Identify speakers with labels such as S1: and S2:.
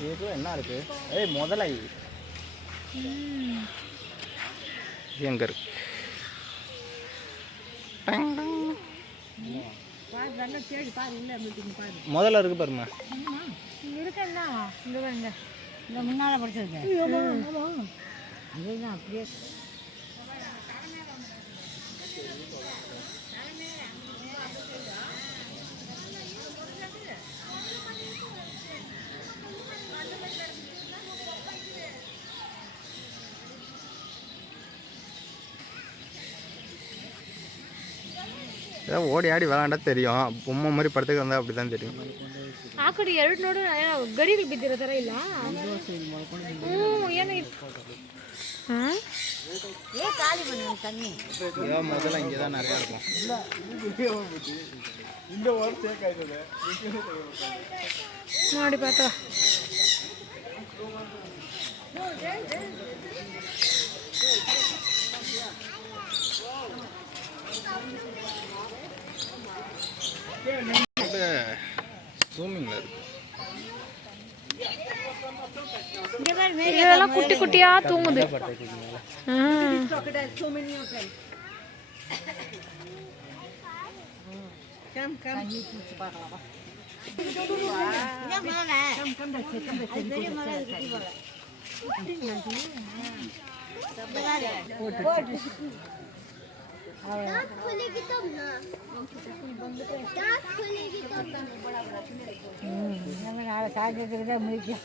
S1: இதுக்குள்ள என்ன இருக்கு ஏய் முதலை எங்க இருக்கு முதல்ல இருக்கு பாருமா
S2: இங்கே இருக்கா இங்கே பாருங்க படிச்சிருக்கேன் அப்படியே
S1: ஏதாவது ஓடி ஆடி விளாண்டா தெரியும் பொம்மை மாதிரி படத்துக்கு வந்தால் அப்படி தான் தெரியும்
S3: ಆ ಕಡೆ ಎರಡು ನೋಡು ಗಡಿಗಳು ಬಿದ್ದಿರೋ ಥರ ಇಲ್ಲ ಹ್ಞೂ ಏನು ಹಾಂ
S2: ஏ காலி பண்ணுங்க தண்ணி
S1: ஏதோ முதல்ல இங்கே தான் நிறையா இருக்கும்
S3: ನೋಡಿ ಪಾತ್ರ
S1: ஜூமிங்கில் இருக்கு
S2: இங்கே பாரு
S3: இதெல்லாம் குட்டி குட்டியா தூங்குது.
S2: போட்டு दांत खुलेगी तब ना दांत खुलेगी तब ना हम्म हमें आज आज जगह मिल गया